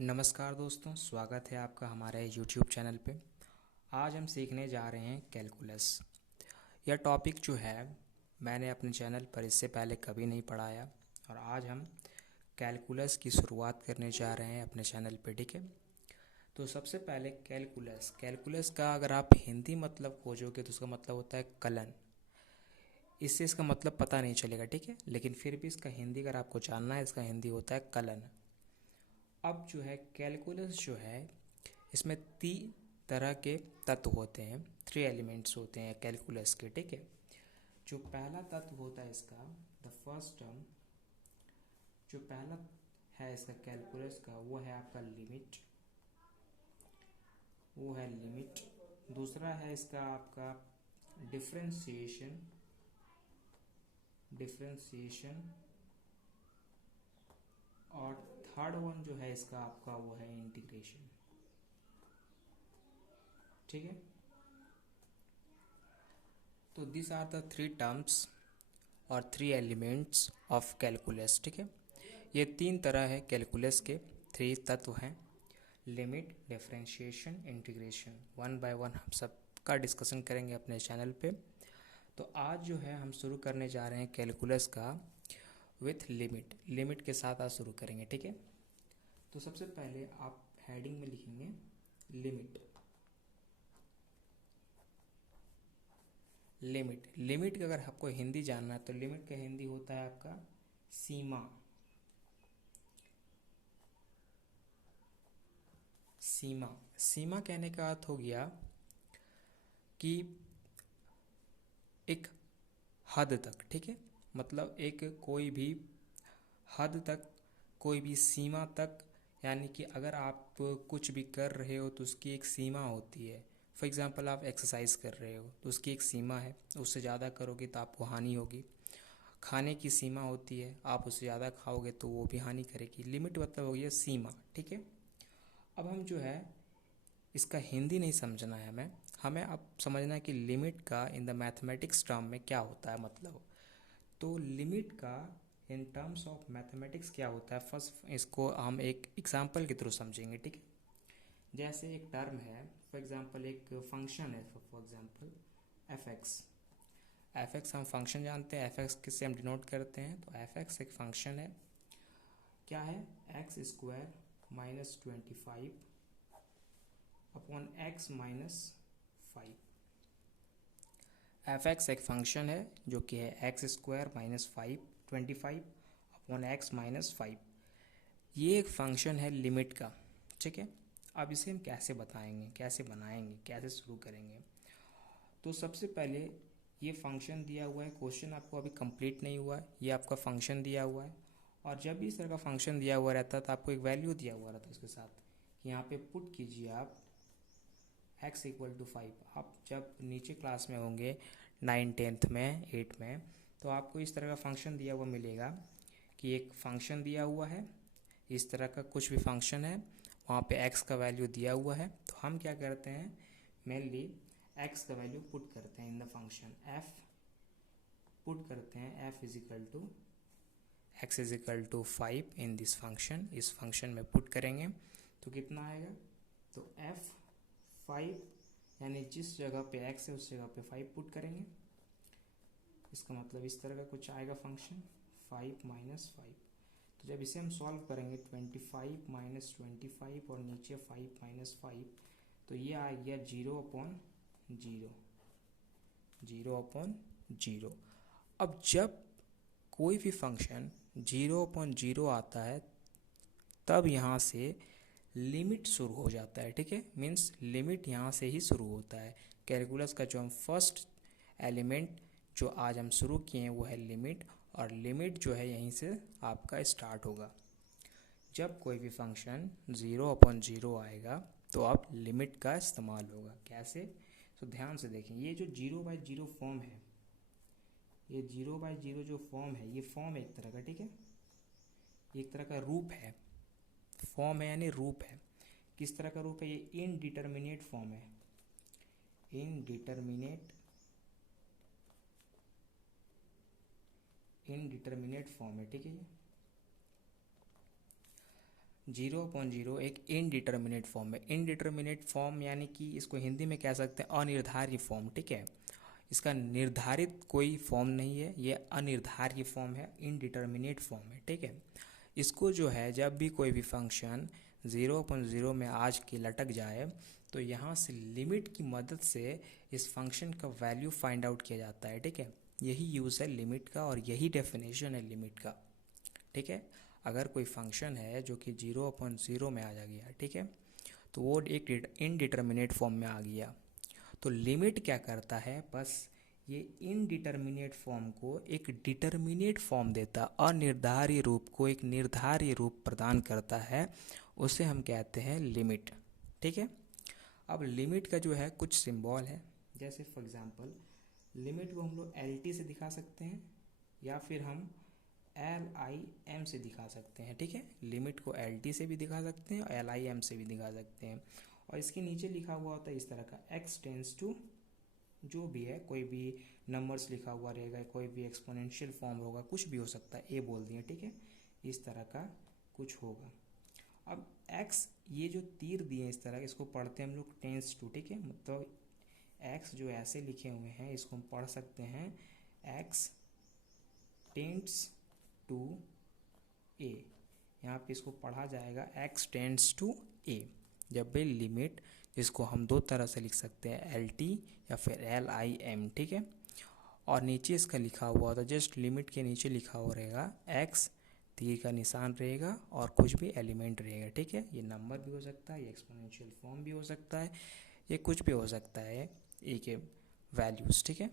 नमस्कार दोस्तों, स्वागत है आपका हमारे YouTube चैनल पे। आज हम सीखने जा रहे हैं कैलकुलस। यह टॉपिक जो है मैंने अपने चैनल पर इससे पहले कभी नहीं पढ़ाया और आज हम कैलकुलस की शुरुआत करने जा रहे हैं अपने चैनल पे, ठीक है। तो सबसे पहले कैलकुलस का अगर आप हिंदी मतलब खोजोगे तो उसका मतलब होता है कलन। इससे इसका मतलब पता नहीं चलेगा, ठीक है, लेकिन फिर भी इसका हिंदी अगर आपको जानना है, इसका हिंदी होता है कलन। अब जो है कैलकुलस जो है इसमें 3 तरह के तत्व होते हैं, 3 एलिमेंट्स होते हैं कैलकुलस के, ठीक है। जो पहला तत्व होता है इसका, द फर्स्ट टर्म, जो पहला है इसका कैलकुलस का, वो है आपका लिमिट, वो है लिमिट। दूसरा है इसका आपका डिफरेंशिएशन, डिफरेंशिएशन। और थर्ड वन जो है इसका आपका वो है इंटीग्रेशन, ठीक है। तो दिस आर द 3 टर्म्स और 3 एलिमेंट्स ऑफ कैलकुलस, ठीक है। ये 3 तरह है कैलकुलस के, 3 तत्व हैं, limit, differentiation, integration. One by one हम सब का डिस्कशन करेंगे अपने चैनल पे। तो आज जो है हम शुरू करने जा रहे हैं कैलकुलस का विथ लिमिट, लिमिट के साथ आज शुरू करेंगे, ठीक है। तो सबसे पहले आप हेडिंग में लिखेंगे लिमिट। लिमिट, लिमिट का अगर आपको हिंदी जानना है तो लिमिट का हिंदी होता है आपका सीमा। सीमा, सीमा कहने का अर्थ हो गया कि एक हद तक, ठीक है। मतलब एक कोई भी हद तक, कोई भी सीमा तक, यानी कि अगर आप कुछ भी कर रहे हो तो उसकी एक सीमा होती है। फॉर एग्जांपल आप एक्सरसाइज कर रहे हो तो उसकी एक सीमा है, उससे ज़्यादा करोगे तो आपको हानि होगी। खाने की सीमा होती है, आप उससे ज़्यादा खाओगे तो वो भी हानि करेगी। लिमिट मतलब हो गया सीमा, ठीक है। अब हम जो है इसका हिंदी नहीं समझना है हमें, हमें अब समझना है कि लिमिट का इन द मैथमेटिक्स टर्म में क्या होता है। मतलब तो लिमिट का इन टर्म्स ऑफ मैथमेटिक्स क्या होता है, फर्स्ट इसको हम एक एग्जांपल के थ्रू समझेंगे, ठीक है। जैसे एक टर्म है, फॉर एग्जांपल एक फंक्शन है, for example F x. F x हम फंक्शन जानते हैं, एफ एक्स किससे हम डिनोट करते हैं, तो एफ एक्स एक फंक्शन है। क्या है, x square minus 25 upon x minus 5। F x एक फंक्शन है जो कि है x square minus 25 upon x minus 5। ये एक फंक्शन है लिमिट का, ठीक है। अब इसे हम कैसे बताएंगे, कैसे बनाएंगे, कैसे शुरू करेंगे। तो सबसे पहले ये फंक्शन दिया हुआ है, क्वेश्चन आपको अभी कंप्लीट नहीं हुआ है, ये आपका फंक्शन दिया हुआ है। और जब भी इस तरह का फंक्शन दिया हुआ रहता है तो आपको एक वैल्यू दिया हुआ रहता है उसके साथ, यहाँ पे पुट कीजिए आप x इक्वल टू 5। आप जब नीचे क्लास में होंगे 9, 10th में, 8 में, तो आपको इस तरह का फंक्शन दिया हुआ मिलेगा कि एक फंक्शन दिया हुआ है, इस तरह का कुछ भी फंक्शन है, वहाँ पे x का वैल्यू दिया हुआ है। तो हम क्या करते हैं, मेनली x का वैल्यू पुट करते हैं in the function f, put करते हैं f equal to x equal to 5 in this function, इस फंक्शन में पुट करेंगे तो कितना आएगा, तो f 5, यानी जिस जगह पे x है उस जगह पे 5 पुट करेंगे। इसका मतलब इस तरह का कुछ आएगा फंक्शन 5 माइनस 5। तो जब इसे हम सॉल्व करेंगे 25 माइनस 25 और नीचे 5 माइनस 5, तो ये आ गया 0/0, 0/0। अब जब कोई भी फंक्शन 0/0 आता है तब यहाँ से लिमिट शुरू हो जाता है, ठीक है। मीन्स लिमिट यहाँ से ही शुरू होता है। कैलकुलस का जो हम फर्स्ट एलिमेंट जो आज हम शुरू किए हैं वो है लिमिट, और लिमिट जो है यहीं से आपका स्टार्ट होगा। जब कोई भी फंक्शन 0/0 आएगा तो अब लिमिट का इस्तेमाल होगा। कैसे, तो ध्यान से देखें, ये जो 0/0 फॉर्म है, ये 0/0 जो फॉर्म है, ये फॉर्म है एक तरह का, ठीक है, एक तरह का रूप है। फॉर्म है यानी रूप है। किस तरह का रूप है, ये इनडिटर्मिनेट फॉर्म है, इनडिटर्मिनेट फॉर्म है, ठीक है। 0/0 एक इनडिटर्मिनेट फॉर्म है। इनडिटर्मिनेट फॉर्म यानी कि इसको हिंदी में कह सकते हैं अनिर्धार्य फॉर्म, ठीक है। इसका निर्धारित कोई फॉर्म नहीं है, ये अनिर्धार्य फॉर्म है, इनडिटर्मिनेट फॉर्म है, ठीक है। इसको जो है जब भी कोई भी फंक्शन 0/0 में आज के लटक जाए तो यहाँ से लिमिट की मदद से इस फंक्शन का वैल्यू फाइंड आउट किया जाता है, ठीक है। यही यूज़ है लिमिट का और यही डेफिनेशन है लिमिट का, ठीक है। अगर कोई फंक्शन है जो कि 0/0 में आ जा गया, ठीक है, तो वो एक इनडिटर्मिनेट फॉर्म में आ गया, तो लिमिट क्या करता है, बस ये इनडिटर्मिनेट फॉर्म को एक डिटर्मिनेट फॉर्म देता, अनिर्धार्य रूप को एक निर्धार्य रूप प्रदान करता है, उसे हम कहते हैं लिमिट, ठीक है। अब लिमिट का जो है कुछ सिंबल है, जैसे फॉर एग्जांपल लिमिट को हम लोग LT से दिखा सकते हैं या फिर हम LIM से दिखा सकते हैं, ठीक है। लिमिट को LT से भी दिखा सकते हैं और LIM से भी दिखा सकते हैं। और इसके नीचे लिखा हुआ होता है इस तरह का x टेंस टू, जो भी है कोई भी नंबर्स लिखा हुआ रहेगा, कोई भी एक्सपोनेंशियल फॉर्म होगा, कुछ भी हो सकता है, ए बोल दिए, ठीक है, इस तरह का कुछ होगा। अब x, ये जो तीर दिए इस तरह, इसको पढ़ते हैं हम लोग टेंस टू, ठीक है, मतलब x जो ऐसे लिखे हुए हैं इसको हम पढ़ सकते हैं x टेंड्स टू a, यहाँ पे इसको पढ़ा जाएगा x टेंड्स टू a। जब भी लिमिट, जिसको हम दो तरह से लिख सकते हैं, LT या फिर LIM, ठीक है। और नीचे इसका लिखा हुआ था, जस्ट लिमिट के नीचे लिखा हुआ रहेगा x, तीर का निशान रहेगा और कुछ भी एलिमेंट रहेगा, ठीक है। ये नंबर भी हो सकता है, ये एक्सपोनेंशियल फॉर्म भी हो सकता है, ये कुछ भी हो सकता है, ए के वैल्यूज़, ठीक है।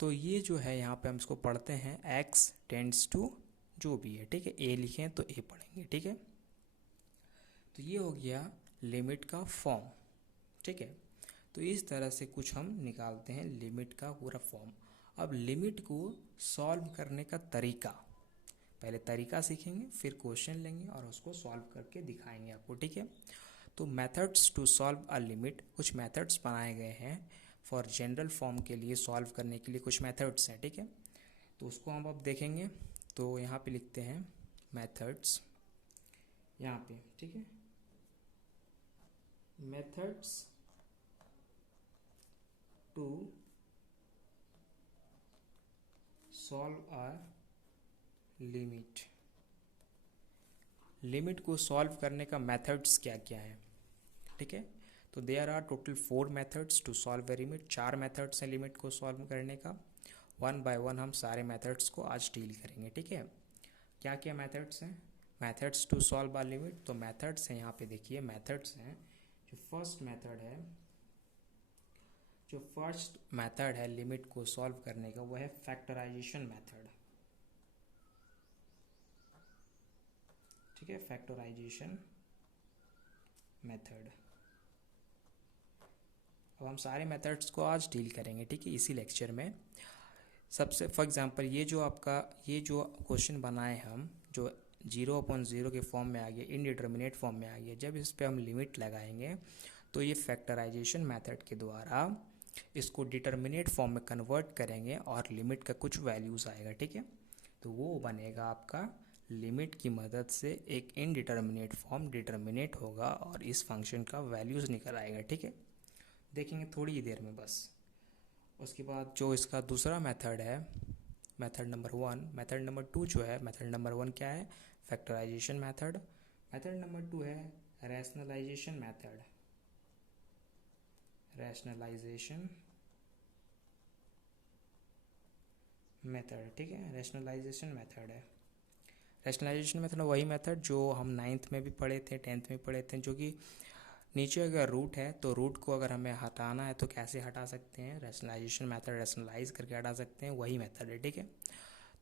तो ये जो है यहाँ पे हम इसको पढ़ते हैं x टेंड्स टू जो भी है, ठीक है, ए लिखें तो ए पढ़ेंगे, ठीक है। तो ये हो गया लिमिट का फॉर्म, ठीक है। तो इस तरह से कुछ हम निकालते हैं लिमिट का पूरा फॉर्म। अब लिमिट को सॉल्व करने का तरीका, पहले तरीका सीखेंगे, फिर क्वेश्चन लेंगे और उसको सॉल्व करके दिखाएंगे आपको, ठीक है। तो methods to solve a limit, कुछ मेथड्स बनाए गए हैं फॉर जनरल फॉर्म के लिए, सॉल्व करने के लिए कुछ मेथड्स हैं, ठीक है। तो उसको हम अब देखेंगे। तो यहाँ पे लिखते हैं मेथड्स, यहाँ पे, ठीक है, methods to solve a limit. Limit को सॉल्व करने का मेथड्स क्या क्या है, ठीक है। तो there are total 4 methods to solve a limit, 4 methods हैं लिमिट को सॉल्व करने का। वन बाय वन हम सारे मेथड्स को आज डील करेंगे, ठीक है। क्या क्या मेथड्स हैं, methods to solve a limit. तो मेथड्स हैं, यहाँ पे देखिए मेथड्स हैं। जो फर्स्ट मेथड है लिमिट को सॉल्व करने का, वो है फैक्टराइजेशन मेथड, ठीक है, फैक्टराइजेशन मेथड। अब हम सारे मेथड्स को आज डील करेंगे, ठीक है, इसी लेक्चर में। सबसे फॉर एग्जांपल ये जो क्वेश्चन बनाए हम, जो 0/0 के फॉर्म में आ गया, इनडिटर्मिनेट फॉर्म में आ गया, जब इस पे हम लिमिट लगाएंगे तो ये फैक्टराइजेशन मेथड के द्वारा इसको डिटर्मिनेट फॉर्म में कन्वर्ट करेंगे और लिमिट का कुछ वैल्यूज़ आएगा, ठीक है। तो वो बनेगा आपका लिमिट की मदद से एक इनडिटर्मिनेट फॉर्म डिटर्मिनेट होगा और इस फंक्शन का वैल्यूज़ निकल आएगा, ठीक है। देखेंगे थोड़ी ही देर में बस। उसके बाद जो इसका दूसरा मेथड है, मेथड नंबर 1, मेथड नंबर 2 जो है, मेथड नंबर 1 क्या है, फैक्टराइजेशन मेथड। मेथड नंबर 2 है रैशनलाइजेशन मेथड, रैशनलाइजेशन मेथड, ठीक है, रैशनलाइजेशन मेथड है। रैशनलाइजेशन मेथड वही मेथड जो हम 9th में भी पढ़े थे, 10th में पढ़े थे, जो कि नीचे अगर रूट है तो रूट को अगर हमें हटाना है तो कैसे हटा सकते हैं, रैशनलाइजेशन मेथड रैशनलाइज करके हटा सकते हैं, वही मेथड है, ठीक है।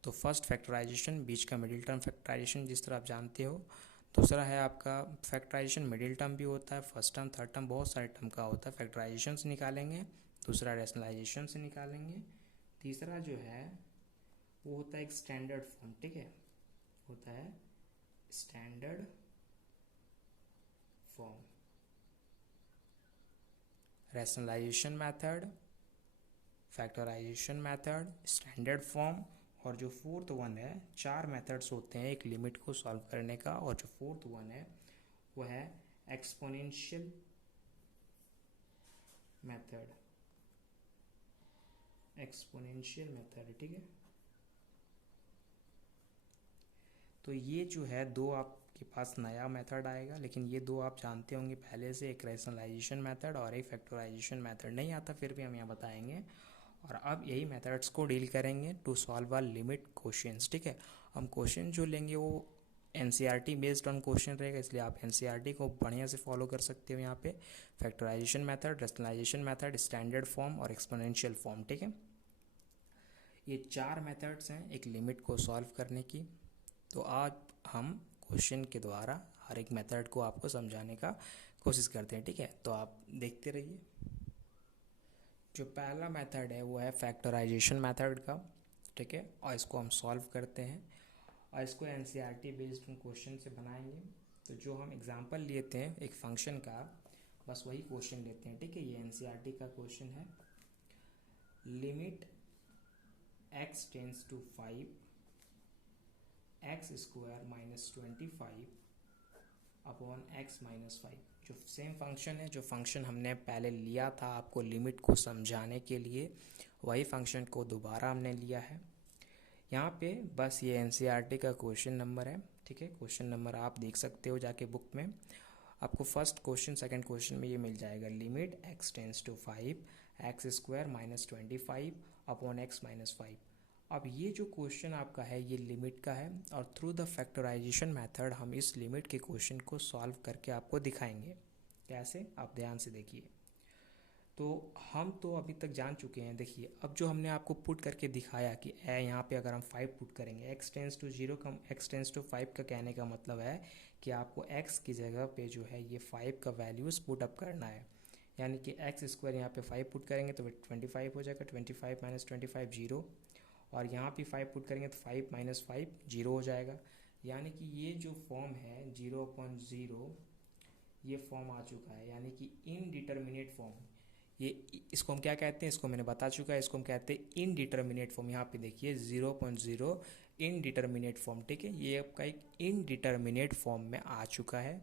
तो फर्स्ट फैक्टराइजेशन, बीच का मिडिल टर्म फैक्टराइजेशन, जिस तरह आप जानते हो। दूसरा है आपका फैक्टराइजेशन मिडिल टर्म भी होता है, फर्स्ट टर्म, थर्ड टर्म, बहुत सारे टर्म का होता है, फैक्टराइजेशन से निकालेंगे। दूसरा रैशनलाइजेशन से निकालेंगे। तीसरा जो है वो होता है एक स्टैंडर्ड फॉर्म, ठीक है, होता है standard form. Rationalization method, factorization method, standard form और जो फोर्थ वन है, 4 मेथड्स होते हैं एक लिमिट को सॉल्व करने का, और जो फोर्थ वन है वो है एक्सपोनेंशियल मेथड। एक्सपोनेंशियल मेथड, ठीक है। तो ये जो है दो आपके पास नया मेथड आएगा, लेकिन ये दो आप जानते होंगे पहले से, एक रैशनलाइजेशन मेथड और एक फैक्टराइजेशन मेथड। नहीं आता फिर भी हम यहाँ बताएंगे। और अब यही मेथड्स को डील करेंगे to solve our limit questions, ठीक है। हम क्वेश्चन जो लेंगे वो एनसीईआरटी बेस्ड ऑन क्वेश्चन रहेगा, इसलिए आप एनसीईआरटी को बढ़िया से फॉलो कर सकते हो। यहाँ पे factorization method, rationalization method, standard form और एक्सपोनेंशियल फॉर्म, ठीक है। ये 4 मेथड्स हैं एक लिमिट को सॉल्व करने की। तो आज हम क्वेश्चन के द्वारा हर एक मेथड को आपको समझाने का कोशिश करते हैं, ठीक है। तो आप देखते रहिए। जो पहला मेथड है वो है फैक्टराइजेशन मेथड का, ठीक है। और इसको हम सॉल्व करते हैं और इसको एनसीईआरटी बेस्ड क्वेश्चन से बनाएंगे। तो जो हम एग्जांपल लेते हैं एक फंक्शन का, बस वही क्वेश्चन लेते हैं, ठीक है। ये एनसीईआरटी का क्वेश्चन है। Limit x tends to 5 x square minus 25 upon x minus 5। जो सेम फंक्शन है, जो फंक्शन हमने पहले लिया था आपको लिमिट को समझाने के लिए, वही फंक्शन को दोबारा हमने लिया है यहाँ पे। बस ये एनसीईआरटी का क्वेश्चन नंबर है, ठीक है। क्वेश्चन नंबर आप देख सकते हो जाके बुक में, आपको फर्स्ट क्वेश्चन सेकंड क्वेश्चन में ये मिल जाएगा। Limit x tends to 5 x square minus 25 upon x minus 5। अब ये जो क्वेश्चन आपका है ये लिमिट का है, और थ्रू द फैक्टराइजेशन मेथड हम इस लिमिट के क्वेश्चन को सॉल्व करके आपको दिखाएंगे। कैसे, आप ध्यान से देखिए। तो हम तो अभी तक जान चुके हैं। देखिए अब जो हमने आपको पुट करके दिखाया कि यहाँ पे अगर हम 5 पुट करेंगे, x टेंस टू 0 का x टेंस टू 5 का कहने का मतलब है कि आपको x की जगह पे जो है ये 5 का वैल्यूज़ पुट अप करना है। यानी कि x स्क्वायर यहाँ पे 5 पुट करेंगे तो 25 हो जाएगा, 25 माइनस 25 0, और यहाँ पे 5 पुट करेंगे तो 5 माइनस 5 0 हो जाएगा। यानी कि ये जो फॉर्म है 0.0, ये फॉर्म आ चुका है, यानी कि इनडिटर्मिनेट फॉर्म। ये इसको हम क्या कहते हैं, इसको मैंने बता चुका है, इसको हम कहते हैं इनडिटर्मिनेट फॉर्म। यहाँ पे देखिए 0.0 इनडिटर्मिनेट फॉर्म, ठीक है। ये आपका एक इनडिटर्मिनेट फॉर्म में आ चुका है।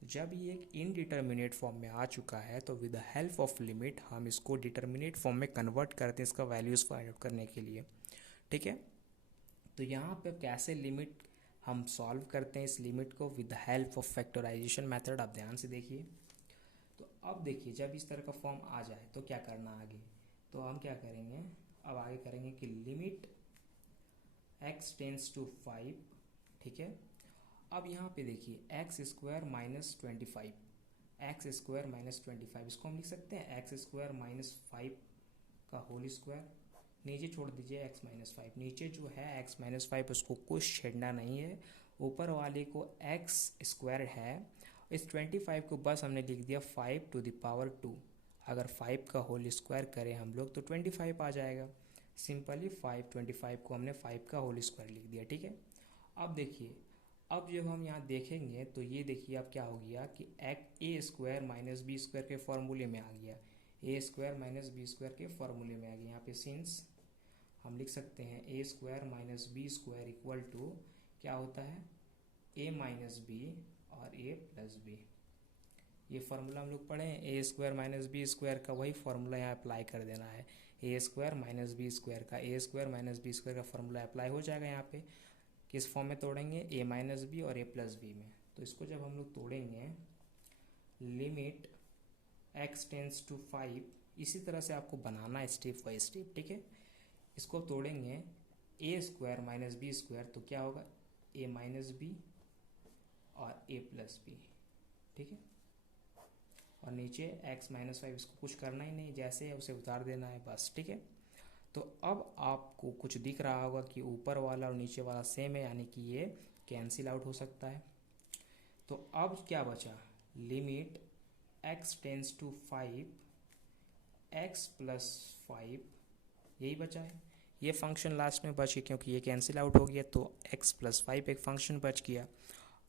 तो जब ये एक इनडिटर्मिनेट फॉर्म में आ चुका है तो with the help of limit हम इसको डिटर्मिनेट फॉर्म में कन्वर्ट करते हैं इसका वैल्यूज़ फाइंड आउट करने के लिए, ठीक है। तो यहाँ पे कैसे लिमिट हम सॉल्व करते हैं इस लिमिट को with the help of factorization method, आप ध्यान से देखिए। तो अब देखिए जब इस तरह का फॉर्म आ जाए तो क्या करना आगे, तो हम क्या करेंगे, अब आगे करेंगे कि लिमिट x टेंस टू 5, ठीक है। अब यहाँ पे देखिए x square minus 25, x square minus 25, इसको हम लिख सकते हैं एक्स स्क्वायर माइनस 5 का होल स्क्वायर। नीचे छोड़ दीजिए x माइनस 5, नीचे जो है x माइनस 5 उसको कुछ छेड़ना नहीं है, ऊपर वाले को x स्क्वायर है। इस 25 को बस हमने लिख दिया 5 टू द पावर 2। अगर 5 का होल स्क्वायर करें हम लोग तो 25 आ जाएगा। सिंपली 25 को हमने 5 का होल स्क्वायर लिख दिया, ठीक है। अब देखिए, अब जब हम यहाँ देखेंगे तो ये देखिए अब क्या हो गया कि ए स्क्वायर माइनस बी स्क्वायर के फॉर्मूले में आ गया, ए स्क्वायर माइनस बी स्क्वायर के फॉर्मूले में आ गया। यहाँ पे सिंस हम लिख सकते हैं A square minus B square equal to क्या होता है, ए माइनस बी और ए प्लस बी। ये फार्मूला हम लोग पढ़े हैं, A square minus B square का वही फार्मूला यहाँ अप्लाई कर देना है। A square minus B square का, A square minus B square का फार्मूला अप्लाई हो जाएगा यहाँ पे। किस फॉर्म में तोड़ेंगे, ए माइनस बी और ए प्लस बी में। तो इसको जब हम लोग तोड़ेंगे लिमिट x टेंस टू 5, इसी तरह से आपको बनाना है स्टेप बाई स्टेप, ठीक है। इसको तोड़ेंगे ए स्क्वायर माइनस बी स्क्वायर, तो क्या होगा ए माइनस बी और ए प्लस बी, ठीक है। और नीचे x माइनस 5, इसको कुछ करना ही नहीं, जैसे है उसे उतार देना है बस, ठीक है। तो अब आपको कुछ दिख रहा होगा कि ऊपर वाला और नीचे वाला सेम है, यानी कि ये कैंसिल आउट हो सकता है। तो अब क्या बचा, limit x tends to 5 x plus 5, यही बचा है। ये फंक्शन लास्ट में बच गया क्योंकि ये कैंसिल आउट हो गया, तो x प्लस 5 एक फंक्शन बच गया।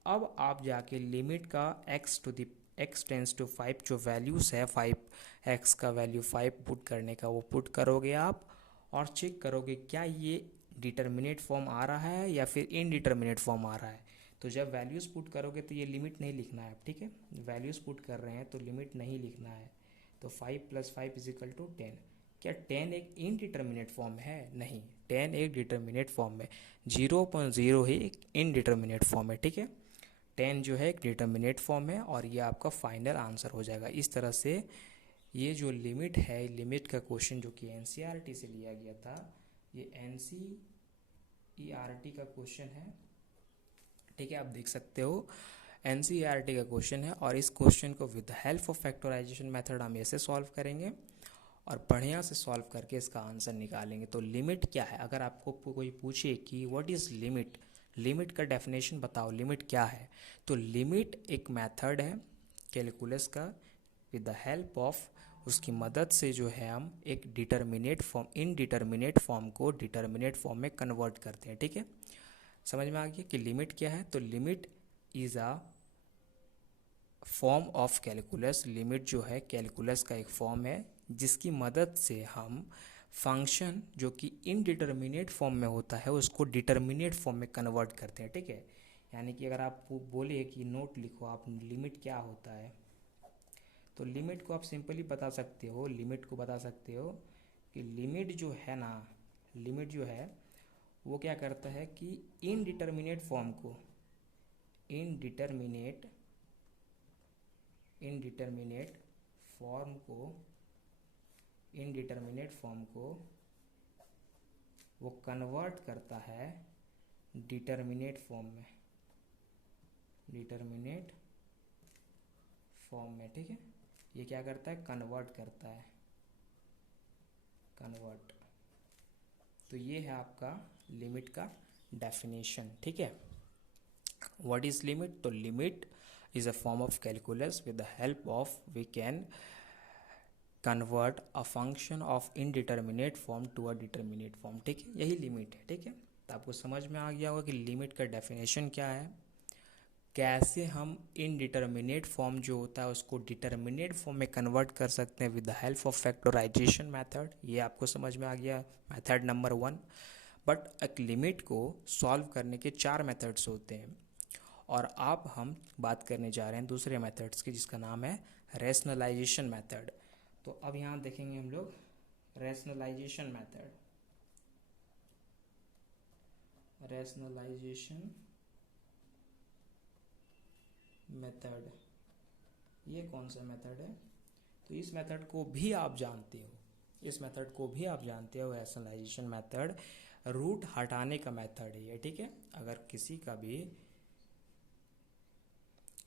अब आप जाके लिमिट का x टेंस टू 5 जो वैल्यूज़ है 5x का वैल्यू 5 पुट करने का वो पुट करोगे आप, और चेक करोगे क्या ये डिटर्मिनेट फॉर्म आ रहा है या फिर इनडिटर्मिनेट फॉर्म आ रहा है। तो जब वैल्यूज़ पुट करोगे तो ये लिमिट नहीं लिखना है, ठीक है। वैल्यूज़ पुट कर रहे हैं तो लिमिट नहीं लिखना है। तो 5 + 5 = 10। क्या 10 एक इनडिटर्मिनेट फॉर्म है? नहीं, 10 एक डिटर्मिनेट फॉर्म है। 0.0 ही एक इनडिटर्मिनेट फॉर्म है, ठीक है। 10 जो है एक डिटर्मिनेट फॉर्म है और ये आपका फाइनल आंसर हो जाएगा। इस तरह से ये जो लिमिट है, लिमिट का क्वेश्चन जो कि एनसीईआरटी से लिया गया था, ये एनसीईआरटी का क्वेश्चन है, ठीक है। आप देख सकते हो एनसीईआरटी का क्वेश्चन है और इस क्वेश्चन को with help of factorization method हम ऐसे सॉल्व करेंगे और बढ़िया से सॉल्व करके इसका आंसर निकालेंगे। तो लिमिट क्या है? अगर आपको कोई पूछे कि व्हाट इज़ लिमिट, लिमिट का डेफिनेशन बताओ, लिमिट क्या है, तो लिमिट एक मेथड है कैलकुलस का, विद द हेल्प ऑफ उसकी मदद से जो है हम एक डिटर्मिनेट फॉर्म, इनडिटर्मिनेट फॉर्म को डिटर्मिनेट फॉर्म में कन्वर्ट करते हैं, ठीक है। समझ में आ गया कि लिमिट क्या है? तो limit is a form of calculus. Limit जो है कैलकुलस का एक फॉर्म है जिसकी मदद से हम फंक्शन जो कि इनडिटर्मिनेट फॉर्म में होता है उसको डिटर्मिनेट फॉर्म में कन्वर्ट करते हैं, ठीक है। यानी कि अगर आप बोले कि नोट लिखो आप, लिमिट क्या होता है, तो लिमिट को आप सिंपली बता सकते हो, लिमिट को बता सकते हो कि लिमिट जो है ना, लिमिट जो है वो क्या करता है कि इनडिटर्मिनेट फॉर्म को, इनडिटर्मिनेट फॉर्म को वो कन्वर्ट करता है डिटर्मिनेट फॉर्म में, डिटर्मिनेट फॉर्म में, ठीक है। ये क्या करता है? कन्वर्ट करता है, कन्वर्ट। तो ये है आपका लिमिट का डेफिनेशन, ठीक है। What is limit? तो limit is a form of calculus with the help of we can convert a function of indeterminate form to a determinate form, ठीक है। यही लिमिट है, ठीक है। तो आपको समझ में आ गया होगा कि लिमिट का डेफिनेशन क्या है, कैसे हम इनडिटर्मिनेट फॉर्म जो होता है उसको डिटर्मिनेट फॉर्म में कन्वर्ट कर सकते हैं with the help of factorization method. ये आपको समझ में आ गया मेथड नंबर 1। बट एक लिमिट को सॉल्व करने के 4 मेथड्स होते हैं और अब हम बात करने जा रहे हैं दूसरे मेथड्स की जिसका नाम है रैशनलाइजेशन मेथड। तो अब यहाँ देखेंगे हम लोग रैशनलाइजेशन मेथड। रैशनलाइजेशन मेथड ये कौन सा मेथड है? तो इस मेथड को भी आप जानते हो, इस मेथड को भी आप जानते हो। रैशनलाइजेशन मेथड रूट हटाने का मेथड है ये, ठीक है। अगर किसी का भी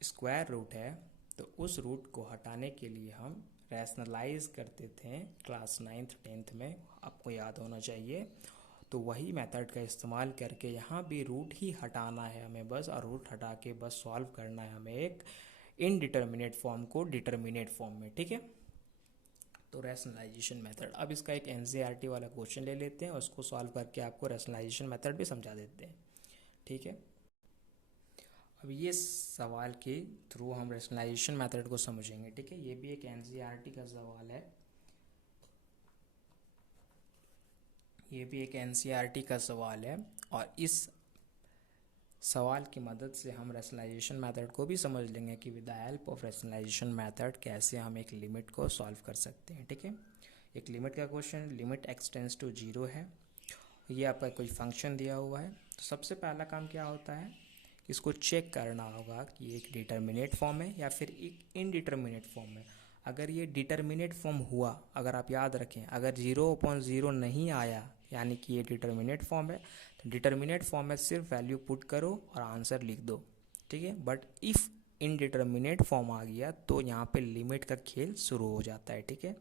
स्क्वायर रूट है तो उस रूट को हटाने के लिए हम रैशनलाइज करते थे क्लास 9th 10th में, आपको याद होना चाहिए। तो वही मेथड का इस्तेमाल करके यहाँ भी रूट ही हटाना है हमें बस, और रूट हटा के बस सॉल्व करना है हमें एक इनडिटर्मिनेट फॉर्म को डिटर्मिनेट फॉर्म में, ठीक है। तो रैशनलाइजेशन मेथड, अब इसका एक एनसीईआरटी वाला क्वेश्चन ले लेते हैं, उसको सॉल्व करके आपको रैशनलाइजेशन मेथड भी समझा देते हैं, ठीक है। अब ये सवाल के थ्रू हम रैशनलाइजेशन मेथड को समझेंगे, ठीक है। ये भी एक एनसीईआरटी का सवाल है, ये भी एक एनसीईआरटी का सवाल है और इस सवाल की मदद से हम रैशनलाइजेशन मेथड को भी समझ लेंगे कि with the help of rationalization method कैसे हम एक लिमिट को सॉल्व कर सकते हैं, ठीक है। एक लिमिट का question, limit x tends to 0 है, ये आपका कोई फंक्शन दिया हुआ है। तो सबसे पहला काम क्या होता है, इसको चेक करना होगा कि एक डिटर्मिनेट फॉर्म है या फिर एक इनडिटर्मिनेट फॉर्म है। अगर ये डिटर्मिनेट फॉर्म हुआ, अगर आप याद रखें, अगर 0/0 नहीं आया यानी कि ये डिटर्मिनेट फॉर्म है, तो डिटर्मिनेट फॉर्म में सिर्फ वैल्यू पुट करो और आंसर लिख दो, ठीक है। बट इफ़ इनडिटर्मिनेट फॉर्म आ गया तो यहाँ पे लिमिट का खेल शुरू हो जाता है, ठीक है।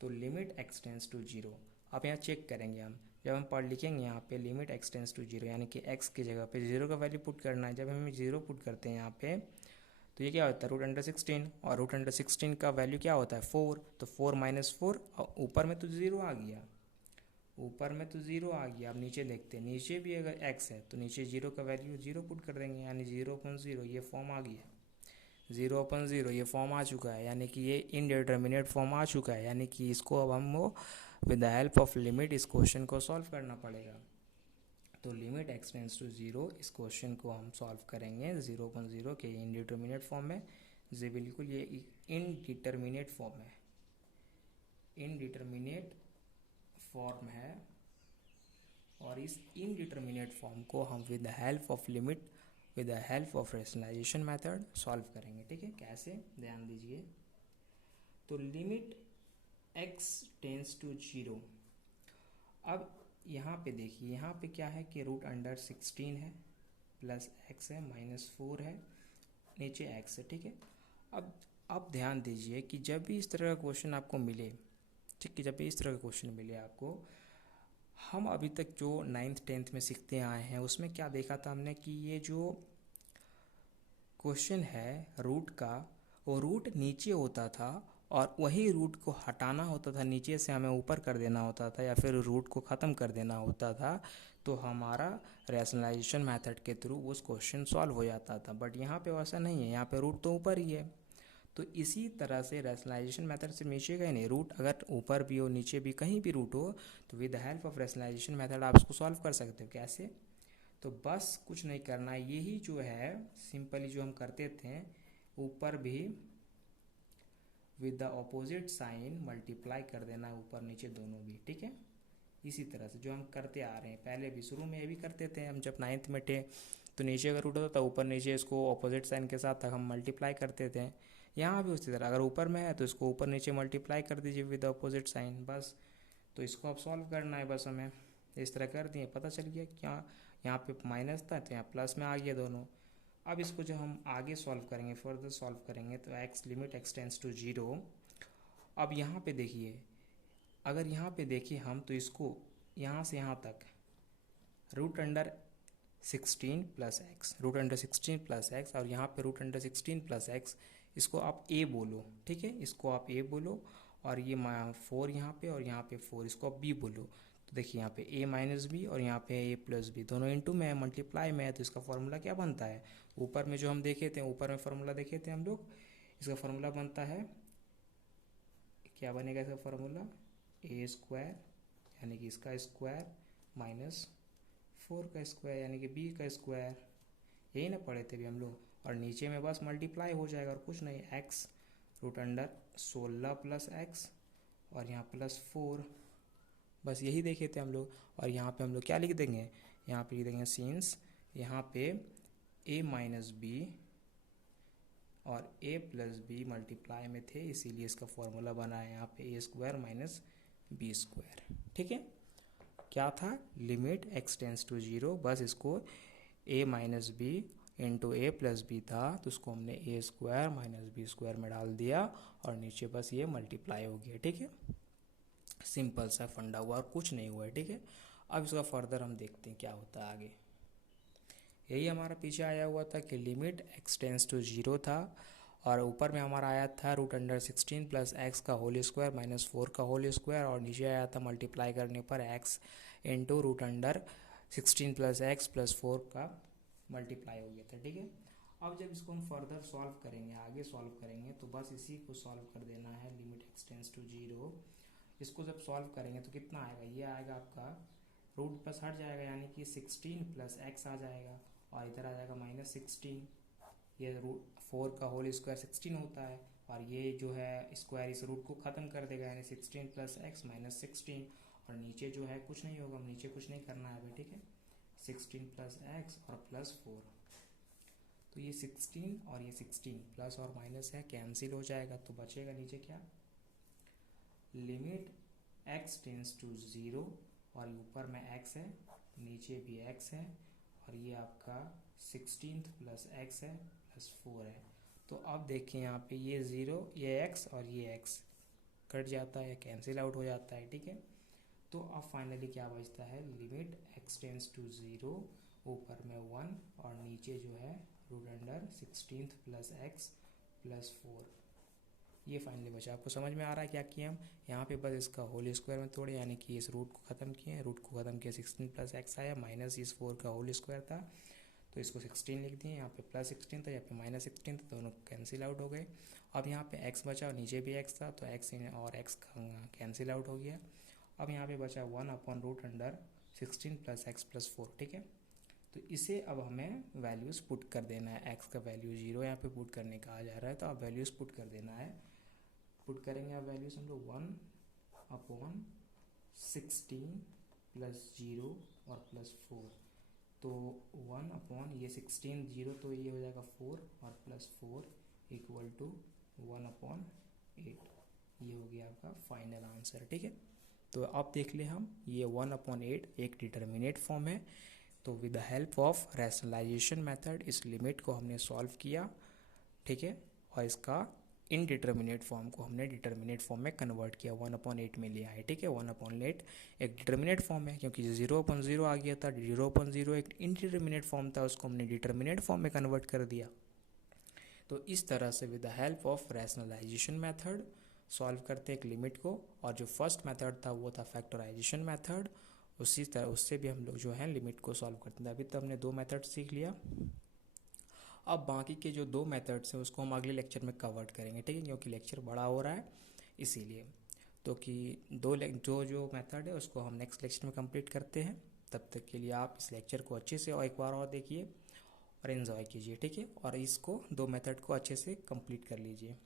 तो लिमिट x टेंड्स टू 0, अब यहाँ चेक करेंगे हम, जब हम पढ़ लिखेंगे यहाँ पे लिमिट x टेंड्स टू 0 यानी कि x की जगह पे 0 का वैल्यू पुट करना है। जब हम 0 पुट करते हैं यहाँ पे तो ये क्या होता है √16, और √16 का वैल्यू क्या होता है 4, तो 4 - 4 और ऊपर में तो 0 आ गया, ऊपर में तो 0 आ गया। अब नीचे देखते हैं, नीचे भी अगर x है तो नीचे 0 का वैल्यू 0 पुट कर देंगे यानी 0/0 ये फॉर्म आ गया, 0/0 ये फॉर्म आ चुका है, यानी कि ये इनडिटर्मिनेट फॉर्म आ चुका है। यानी कि इसको अब हम वो with the help of limit इस क्वेश्चन को सॉल्व करना पड़ेगा। तो limit x tends to zero, इस क्वेश्चन को हम सॉल्व करेंगे 0.0 के इनडिटर्मिनेट फॉर्म में। जी बिल्कुल, ये इनडिटर्मिनेट फॉर्म है, इनडिटर्मिनेट फॉर्म है, और इस इनडिटर्मिनेट फॉर्म को हम with the help of limit, with the help of rationalization method solve करेंगे। ठीक है, कैसे, ध्यान दीजिए। तो limit x tends to zero, अब यहाँ पे देखिए, यहाँ पे क्या है कि रूट अंडर 16 है, प्लस x है, -4 है, नीचे x है। ठीक है, अब ध्यान दीजिए कि जब भी इस तरह का क्वेश्चन आपको मिले, ठीक है, जब भी इस तरह का क्वेश्चन मिले आपको, हम अभी तक जो 9th 10th में सीखते आए हैं उसमें क्या देखा था हमने कि ये जो क्वेश्चन है रूट का, वो रूट नीचे होता था और वही रूट को हटाना होता था, नीचे से हमें ऊपर कर देना होता था, या फिर रूट को ख़त्म कर देना होता था, तो हमारा रैशनलाइजेशन मेथड के थ्रू उस क्वेश्चन सॉल्व हो जाता था। बट यहाँ पे वैसा नहीं है, यहाँ पे रूट तो ऊपर ही है। तो इसी तरह से रैशनलाइजेशन मेथड से नीचे का ही नहीं, रूट अगर ऊपर भी हो नीचे भी कहीं भी रूट हो, तो with the help of rationalization method आप इसको सॉल्व कर सकते हो। कैसे, तो बस कुछ नहीं करना, यही जो है सिंपली जो हम करते थे, ऊपर भी with the opposite sign multiply कर देना, ऊपर नीचे दोनों भी। ठीक है, इसी तरह से जो हम करते आ रहे हैं, पहले भी शुरू में ये भी करते थे हम, जब 9th में थे तो नीचे का रूट होता था, ऊपर नीचे इसको ऑपोजिट साइन के साथ हम मल्टीप्लाई करते थे। यहाँ भी उसी तरह, अगर ऊपर में है तो इसको ऊपर नीचे मल्टीप्लाई कर दीजिए विद ऑपोजिट साइन, बस। तो इसको अब सॉल्व करना है बस हमें, इस तरह कर दिए, पता चल गया क्या, यहाँ पे माइनस था तो यहाँ प्लस में आ गया दोनों। अब इसको जब हम आगे सॉल्व करेंगे, फर्दर सॉल्व करेंगे, तो x limit x tends to zero. अब यहाँ पे देखिए, अगर यहाँ पे देखिए हम, तो इसको यहाँ से यहाँ तक root under 16 plus x, root under 16 plus x, और यहाँ पे रूट अंडर 16 प्लस एक्स, इसको आप a बोलो। ठीक है, इसको आप a बोलो, और ये 4 यहाँ पे, और यहाँ पे 4, इसको आप b बोलो। तो देखिए यहाँ पे a माइनस बी और यहाँ पे a प्लस बी, दोनों इनटू में है, मल्टीप्लाई में है, तो इसका फॉर्मूला क्या बनता है, ऊपर में जो हम देखे थे, ऊपर में फार्मूला देखे थे हम लोग, इसका फार्मूला बनता है, क्या बनेगा इसका फार्मूला, ए स्क्वायर यानी कि इसका स्क्वायर माइनस 4 का स्क्वायर यानी कि b का स्क्वायर, यही ना पढ़े थे अभी हम लोग, और नीचे में बस मल्टीप्लाई हो जाएगा और कुछ नहीं, x root under 16 plus x और यहाँ प्लस 4, बस यही देखे थे हम लोग। और यहाँ पे हम लोग क्या लिख देंगे, यहाँ पे लिख देंगे सिंस यहाँ पे a माइनस बी और a प्लस बी मल्टीप्लाई में थे, इसीलिए इसका फॉर्मूला बना है यहाँ पे a square minus B square. ठीक है, क्या था, limit x tends to zero, बस इसको a minus B into A plus B था, तो उसको हमने A square minus B square में डाल दिया, और नीचे बस ये मल्टीप्लाई हो गया। ठीक है, सिंपल सा फंडा हुआ और कुछ नहीं हुआ है। ठीक है, अब इसका फर्दर हम देखते हैं क्या होता है आगे। यही हमारा पीछे आया हुआ था कि limit x tends to zero था, और ऊपर में हमारा आया था रूट अंडर 16 प्लस एक्स का होल स्क्वायर माइनस 4 का होल स्क्वायर, और नीचे आया था मल्टीप्लाई करने पर x into root under 16 plus x plus 4 का मल्टीप्लाई हो गया था। ठीक है, अब जब इसको हम फर्दर सॉल्व करेंगे, आगे सॉल्व करेंगे, तो बस इसी को सॉल्व कर देना है, limit x tends to zero. इसको जब सॉल्व करेंगे तो कितना आएगा, ये आएगा आपका, रूट प्लस हट जाएगा यानी कि 16 प्लस एक्स आ जाएगा, और इधर आ जाएगा माइनस 16, ये रूट 4 का होल स्क्वायर 16 होता है, और ये जो है स्क्वायर इस रूट को ख़त्म कर देगा, यानी 16 प्लस एक्स माइनस 16, और नीचे जो है कुछ नहीं होगा, नीचे कुछ नहीं करना है अभी। ठीक है, 16 प्लस एक्स और प्लस 4, तो ये 16 और ये 16 प्लस और माइनस है, कैंसिल हो जाएगा, तो बचेगा नीचे क्या, limit x tends to zero, और ऊपर में x है, नीचे भी x है, और ये आपका 16 प्लस x है प्लस 4 है। तो अब देखिए यहाँ पे ये 0, ये x और ये x कट जाता है, कैंसिल आउट हो जाता है। ठीक है, तो अब फाइनली क्या बचता है, limit x tends to zero, ऊपर में 1 और नीचे जो है root under 16 plus x plus 4, ये फाइनली बचा। आपको समझ में आ रहा है क्या किए हम, यहाँ पे बस इसका होल स्क्वायर में तोड़े, यानी कि इस रूट को ख़त्म किए, रूट को ख़त्म किया, 16 प्लस एक्स आया, माइनस इस 4 का होल स्क्वायर था, तो इसको 16 लिख दिए, यहाँ पे प्लस 16 था, यहाँ पे माइनस 16 था, दोनों कैंसिल आउट हो गए। अब यहाँ पे x बचा और नीचे भी x था, तो x और x कैंसिल आउट हो गया। अब यहाँ पे बचा 1 upon root under 16 plus x plus 4, ठीक है। तो इसे अब हमें वैल्यूज़ पुट कर देना है। एक्स का वैल्यू 0 यहाँ पे पुट करने कहा जा रहा है, तो अब वैल्यूज़ पुट कर देना है। पुट करेंगे अब वैल्यूज़ हम लोग 1/16 प्लस 0 और प्लस 4, तो 1/16 0, तो ये हो जाएगा 4 और प्लस 4 इक्वल टू 1/8। ये हो गया आपका फाइनल आंसर, ठीक है। तो अब देख ले हम, ये 1/8 एक डिटर्मिनेट फॉर्म है। तो with the help of rationalization method इस लिमिट को हमने सॉल्व किया, ठीक है, और इसका इनडिटर्मिनेट फॉर्म को हमने डिटर्मिनेट फॉर्म में कन्वर्ट किया, 1/8 में लिया है, ठीक है। 1/8 एक डिटर्मिनेट फॉर्म है, क्योंकि 0/0 आ गया था, 0/0 एक इनडिटर्मिनेट फॉर्म था, उसको हमने डिटर्मिनेट फॉर्म में कन्वर्ट कर दिया। तो इस तरह से with the help of rationalization method solve करते एक लिमिट को, और जो फर्स्ट मेथड था वो था फैक्टराइजेशन मेथड, उसी तरह उससे भी हम लोग जो है लिमिट को सॉल्व करते हैं। अभी तक हमने 2 मेथड सीख लिया। अब बाकी के जो 2 मेथड्स हैं उसको हम अगले लेक्चर में कवर करेंगे, ठीक है, क्योंकि लेक्चर बड़ा हो रहा है इसीलिए। तो कि जो मेथड है उसको हम नेक्स्ट लेक्चर में कंप्लीट करते हैं। तब तक के लिए आप इस लेक्चर को अच्छे से और एक बार और देखिए और एंजॉय कीजिए, ठीक है, और इसको 2 मेथड को अच्छे से कंप्लीट कर लीजिए,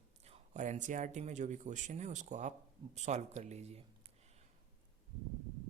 और एनसीईआरटी में जो भी क्वेश्चन है उसको आप सॉल्व कर लीजिए।